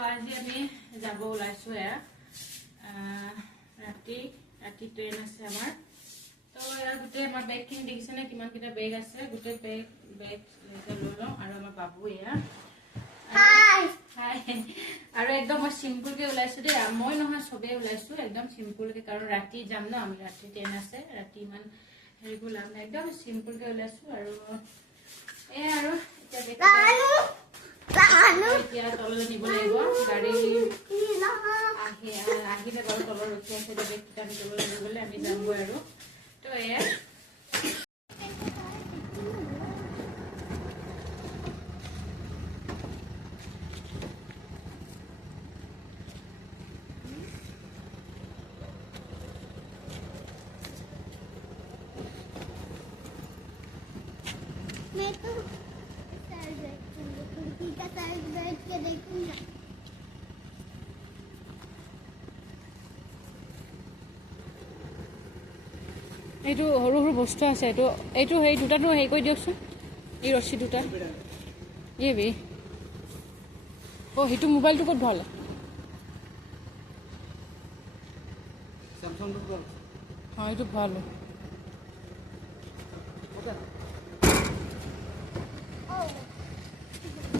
আজি আমি যাব ওলাইছো এয়া ৰাতি ট্ৰেইন আছে আমাৰ তো ইয়াৰ গোটেই আমাৰ বেগখিনি দেখিছেনে কিমানকেইটা বেগ আছে গোটেই বেগ লৈ লওঁ আৰু আমাৰ বাবু এয়া আৰু একদম মই চিম্পুলকে ওলাইছো দেই মই নহয় চবেই ওলাইছো একদম চিম্পুলকে কাৰণ ৰাতি যাম ন আমি ৰাতি ট্ৰেইন আছে ৰাতি ইমান হেৰিবোৰ লাভ নাই একদম চিম্পুলকে ওলাইছো আৰু এয়া আৰু এতিয়া তললৈ নিব লাগিব গাড়ী আহিলে বাৰু তলত ৰখি আছে বেগকেইটা আমি তললৈ লৈ গ'লে আমি যামগৈ আৰু তো এয়া मैं तो खिड़की का साइड बैठ के देखूंगा এইটো সৰু সৰু বস্তু আছে এইটো সেই দুটাটো হেৰি কৰি দিয়কচোন এই ৰছী দুটা এই বে অ' সেইটো মোবাইলটো ক'ত ভাল হয় এইটো ভাল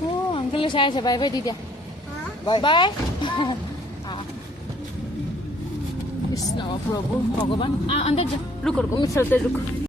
অ' আংকলে চাই আছে বাই বাই দি দিয়া বাই कृष्ण प्रभु भगवान अंदर जा रुको रुको मैं चलते रुको